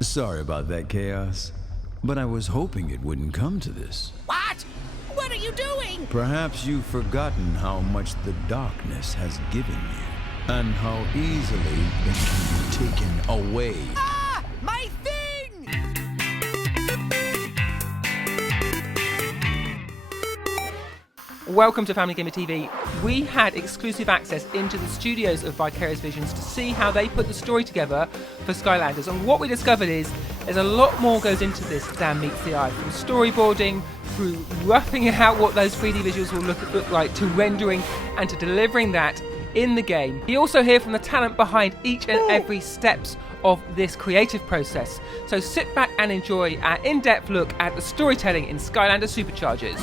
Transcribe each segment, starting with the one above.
Sorry about that, Chaos. But I was hoping it wouldn't come to this. What? What are you doing? Perhaps you've forgotten how much the darkness has given you, and how easily it can be taken away. Ah! My thing! Welcome to Family Gamer TV. We had exclusive access into the studios of Vicarious Visions to see how they put the story together for Skylanders, and what we discovered is there's a lot more goes into this than meets the eye, from storyboarding through roughing out what those 3D visuals will look like, to rendering and to delivering that in the game. You also hear from the talent behind each and every steps of this creative process. So sit back and enjoy our in-depth look at the storytelling in Skylanders Superchargers.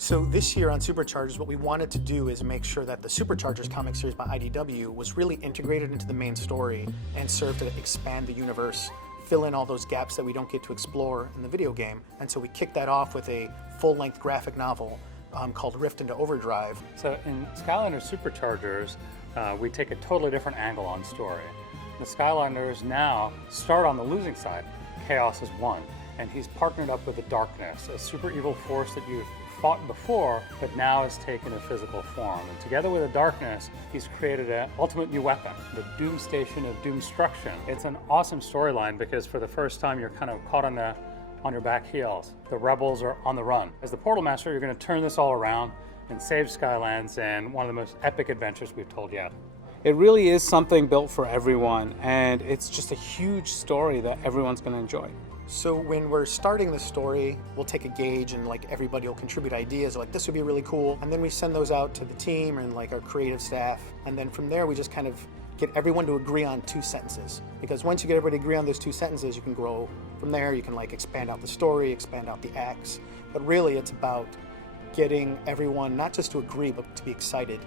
So this year on Superchargers, what we wanted to do is make sure that the Superchargers comic series by IDW was really integrated into the main story and served to expand the universe, fill in all those gaps that we don't get to explore in the video game. And so we kicked that off with a full-length graphic novel called Rift into Overdrive. So in Skylanders Superchargers, we take a totally different angle on story. The Skylanders now start on the losing side. Chaos has won, and he's partnered up with the Darkness, a super evil force that you've fought before, but now has taken a physical form. And together with the Darkness, he's created an ultimate new weapon, the Doom Station of Doomstruction. It's an awesome storyline because for the first time you're kind of caught on your back heels. The rebels are on the run. As the Portal Master, you're going to turn this all around and save Skylands, and one of the most epic adventures we've told yet. It really is something built for everyone, and it's just a huge story that everyone's going to enjoy. So when we're starting the story, we'll take a gauge and everybody will contribute ideas like this would be really cool. And then we send those out to the team and our creative staff. And then from there, we just kind of get everyone to agree on 2 sentences. Because once you get everybody to agree on those 2 sentences, you can grow from there. You can expand out the story, expand out the acts. But really it's about getting everyone not just to agree, but to be excited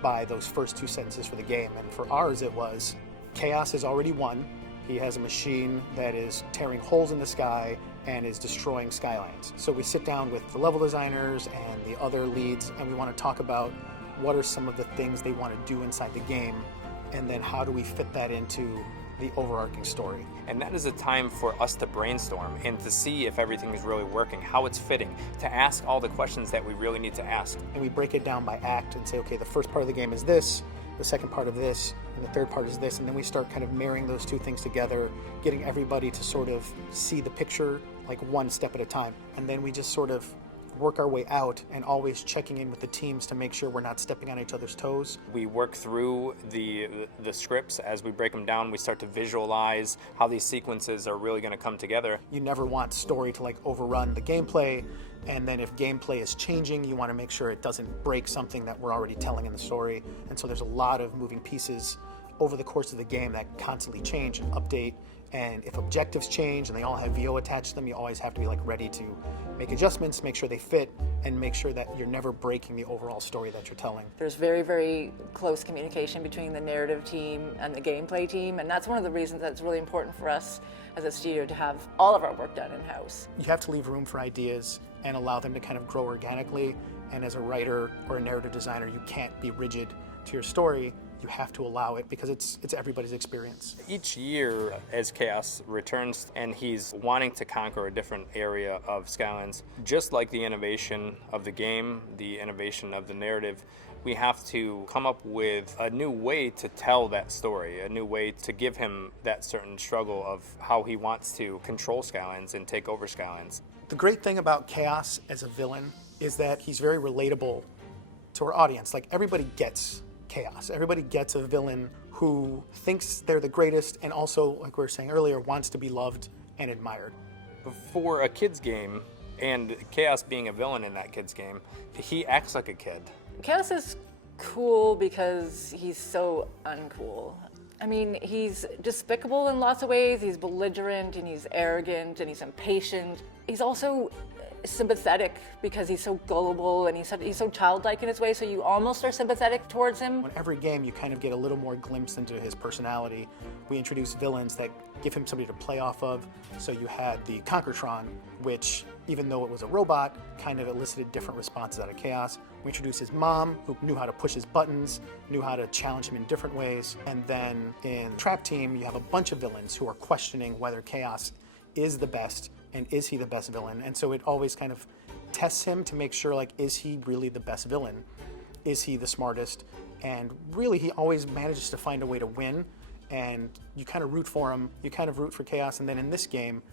by those first 2 sentences for the game. And for ours, it was Chaos has already won. He has a machine that is tearing holes in the sky and is destroying skylines. So we sit down with the level designers and the other leads, and we want to talk about what are some of the things they want to do inside the game, and then how do we fit that into the overarching story. And that is a time for us to brainstorm and to see if everything is really working, how it's fitting, to ask all the questions that we really need to ask. And we break it down by act and say, okay, the first part of the game is this, the second part of this, and the third part is this, and then we start kind of marrying those 2 things together, getting everybody to sort of see the picture one step at a time. And then we just sort of work our way out and always checking in with the teams to make sure we're not stepping on each other's toes. We work through the scripts as we break them down. We start to visualize how these sequences are really going to come together. You never want story to overrun the gameplay, and then if gameplay is changing, you want to make sure it doesn't break something that we're already telling in the story. And so there's a lot of moving pieces over the course of the game that constantly change and update. And if objectives change and they all have VO attached to them, you always have to be ready to make adjustments, make sure they fit, and make sure that you're never breaking the overall story that you're telling. There's very, very close communication between the narrative team and the gameplay team, and that's one of the reasons that it's really important for us as a studio to have all of our work done in-house. You have to leave room for ideas and allow them to kind of grow organically, and as a writer or a narrative designer, you can't be rigid to your story. You have to allow it because it's everybody's experience. Each year as Chaos returns and he's wanting to conquer a different area of Skylands, just like the innovation of the game, the innovation of the narrative, we have to come up with a new way to tell that story, a new way to give him that certain struggle of how he wants to control Skylands and take over Skylands. The great thing about Chaos as a villain is that he's very relatable to our audience. Everybody gets Chaos. Everybody gets a villain who thinks they're the greatest and also, like we were saying earlier, wants to be loved and admired. For a kid's game, and Chaos being a villain in that kid's game, he acts like a kid. Chaos is cool because he's so uncool. I mean, he's despicable in lots of ways. He's belligerent and he's arrogant and he's impatient. He's also sympathetic because he's so gullible and he's so childlike in his way, so you almost are sympathetic towards him. In every game, you kind of get a little more glimpse into his personality. We introduce villains that give him somebody to play off of. So you had the Conquertron, which, even though it was a robot, kind of elicited different responses out of Chaos. We introduce his mom, who knew how to push his buttons, knew how to challenge him in different ways. And then in Trap Team, you have a bunch of villains who are questioning whether Chaos is the best and is he the best villain. And so it always kind of tests him to make sure, like, is he really the best villain? Is he the smartest? And really, he always manages to find a way to win. And you kind of root for him, you kind of root for Chaos. And then in this game,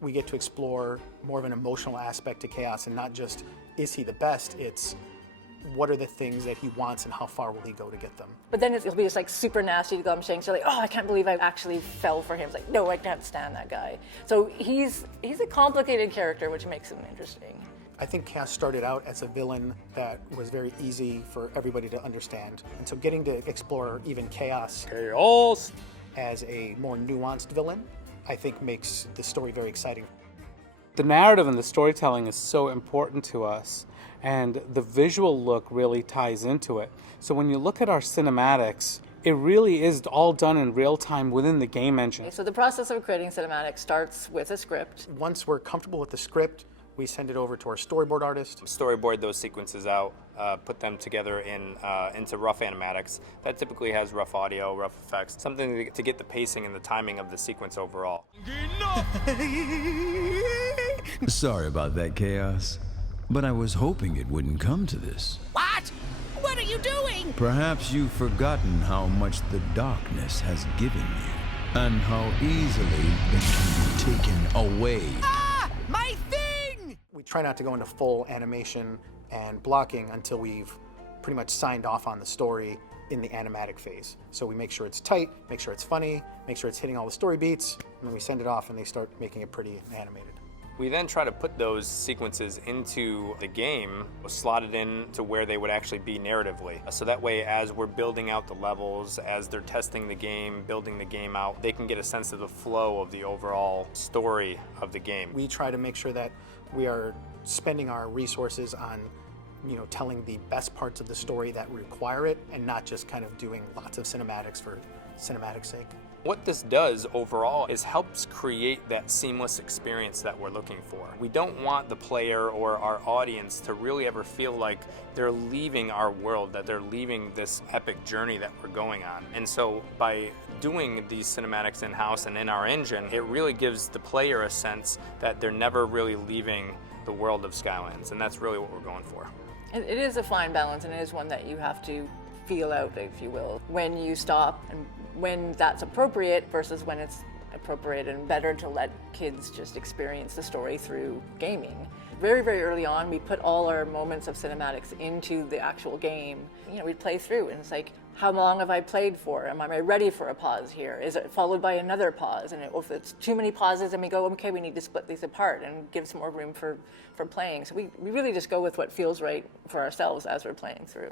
we get to explore more of an emotional aspect to Chaos, and not just, is he the best? It's, what are the things that he wants and how far will he go to get them? But then it'll be just like super nasty to Gum Shanks. You're like, oh, I can't believe I actually fell for him. It's like, no, I can't stand that guy. So he's a complicated character, which makes him interesting. I think Chaos started out as a villain that was very easy for everybody to understand. And so getting to explore even Chaos as a more nuanced villain, I think makes the story very exciting. The narrative and the storytelling is so important to us, and the visual look really ties into it. So when you look at our cinematics, it really is all done in real time within the game engine. So the process of creating cinematics starts with a script. Once we're comfortable with the script, we send it over to our storyboard artist. Storyboard those sequences out, put them together into rough animatics. That typically has rough audio, rough effects, something to get the pacing and the timing of the sequence overall. Sorry about that, Chaos. But I was hoping it wouldn't come to this. What? What are you doing? Perhaps you've forgotten how much the darkness has given you, and how easily it can be taken away. Ah! My thing! We try not to go into full animation and blocking until we've pretty much signed off on the story in the animatic phase. So we make sure it's tight, make sure it's funny, make sure it's hitting all the story beats, and then we send it off and they start making it pretty animated. We then try to put those sequences into the game, slotted in to where they would actually be narratively. So that way, as we're building out the levels, as they're testing the game, building the game out, they can get a sense of the flow of the overall story of the game. We try to make sure that we are spending our resources on, telling the best parts of the story that require it, and not just kind of doing lots of cinematics for cinematics' sake. What this does overall is helps create that seamless experience that we're looking for. We don't want the player or our audience to really ever feel like they're leaving our world, that they're leaving this epic journey that we're going on. And so by doing these cinematics in-house and in our engine, it really gives the player a sense that they're never really leaving the world of Skylands, and that's really what we're going for. It is a fine balance, and it is one that you have to feel out, if you will, when you stop and when that's appropriate versus when it's appropriate and better to let kids just experience the story through gaming. Very, very early on, we put all our moments of cinematics into the actual game. We'd play through, and it's like, how long have I played for? Am I ready for a pause here? Is it followed by another pause? And if it's too many pauses, then we go, okay, we need to split these apart and give some more room for playing. So we really just go with what feels right for ourselves as we're playing through.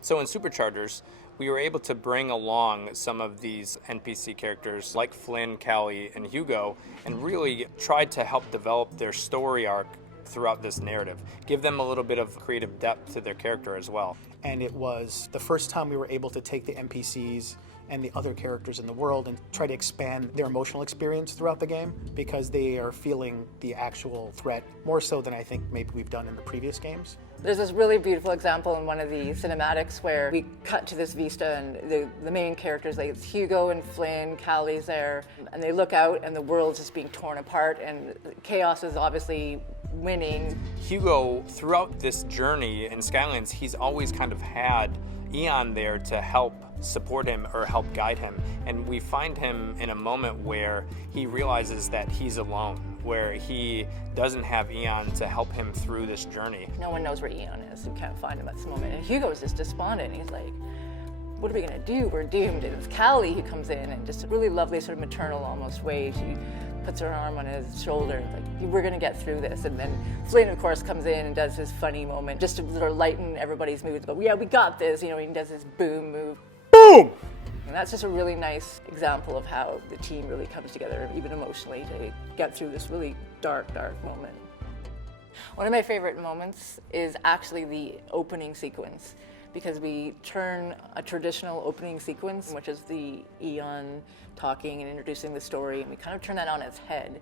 So in Superchargers, we were able to bring along some of these NPC characters like Flynn, Callie, and Hugo, and really tried to help develop their story arc throughout this narrative. Give them a little bit of creative depth to their character as well. And it was the first time we were able to take the NPCs and the other characters in the world and try to expand their emotional experience throughout the game, because they are feeling the actual threat more so than I think maybe we've done in the previous games. There's this really beautiful example in one of the cinematics where we cut to this vista, and the main characters, like it's Hugo and Flynn, Callie's there, and they look out and the world's just being torn apart, and Chaos is obviously winning. Hugo, throughout this journey in Skylands, he's always kind of had Eon there to help support him or help guide him, and we find him in a moment where he realizes that he's alone, where he doesn't have Eon to help him through this journey. No one knows where Eon is. You can't find him at this moment, and Hugo's just despondent. He's like, what are we gonna do? We're doomed. And it's Callie who comes in in just a really lovely sort of maternal almost way. She puts her arm on his shoulder, like, we're gonna get through this. And then Flynn, of course, comes in and does his funny moment just to sort of lighten everybody's moods. But yeah, we got this, he does his boom move. Boom! And that's just a really nice example of how the team really comes together, even emotionally, to get through this really dark, dark moment. One of my favorite moments is actually the opening sequence, because we turn a traditional opening sequence, which is the Eon talking and introducing the story, and we kind of turn that on its head.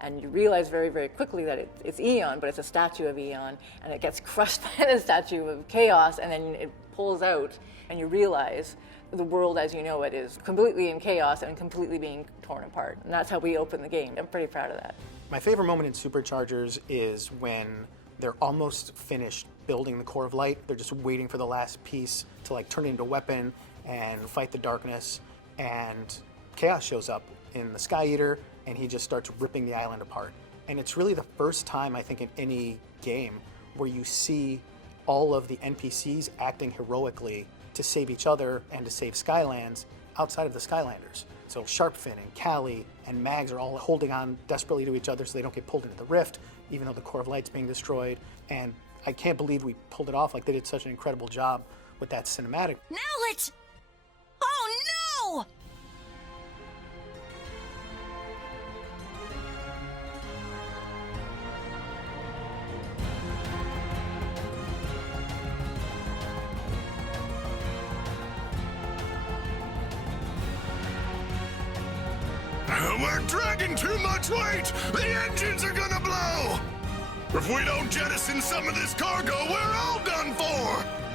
And you realize very, very quickly that it's Eon, but it's a statue of Eon, and it gets crushed by the statue of Chaos, and then it pulls out, and you realize the world as you know it is completely in chaos and completely being torn apart. And that's how we open the game. I'm pretty proud of that. My favorite moment in Superchargers is when they're almost finished building the Core of Light. They're just waiting for the last piece to like turn it into a weapon and fight the darkness. And Chaos shows up in the Sky Eater, and he just starts ripping the island apart. And it's really the first time, I think, in any game where you see all of the NPCs acting heroically to save each other and to save Skylands outside of the Skylanders. So Sharpfin and Callie and Mags are all holding on desperately to each other so they don't get pulled into the rift, even though the Core of Light's being destroyed. And I can't believe we pulled it off. Like, they did such an incredible job with that cinematic. Now let's... Oh no! We're dragging too much weight! The engines are gonna blow! If we don't jettison some of this cargo, we're all done for!